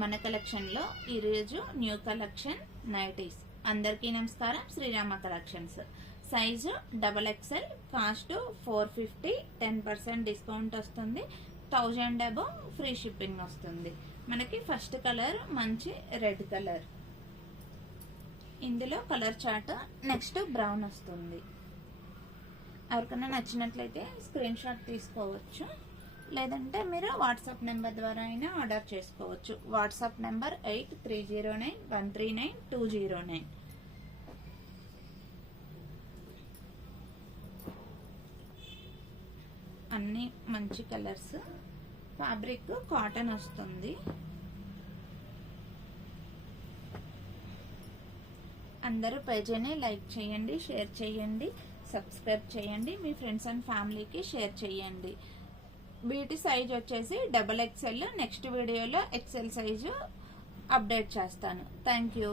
మన కలెక్షన్లో ఈరోజు న్యూ కలెక్షన్ నైటీస్. అందరికీ నమస్కారం. Srirama collections. Size XXL, cost 450, 10% discount వస్తుంది. 1000 అబౌవ్ ఫ్రీ షిప్పింగ్ వస్తుంది. మనకి ఫస్ట్ కలర్ మంచి రెడ్ కలర్, ఇందులో కలర్ చార్ట్. నెక్స్ట్ బ్రౌన్ వస్తుంది. ఎవరికైనా నచ్చినట్లయితే స్క్రీన్ షాట్ తీసుకోవచ్చు, లేదంటే మీరు వాట్సాప్ నెంబర్ ద్వారా అయినా ఆర్డర్ చేసుకోవచ్చు. WhatsApp number 8309139209. అన్ని మంచి కలర్స్. ఫ్యాబ్రిక్ కాటన్ వస్తుంది. అందరూ పేజీని లైక్ చేయండి, షేర్ చేయండి, సబ్స్క్రైబ్ చేయండి, మీ ఫ్రెండ్స్ అండ్ ఫ్యామిలీకి షేర్ చేయండి. వీటి సైజ్ వచ్చేసి XXL. నెక్స్ట్ వీడియోలో XL సైజు అప్డేట్ చేస్తాను. Thank you.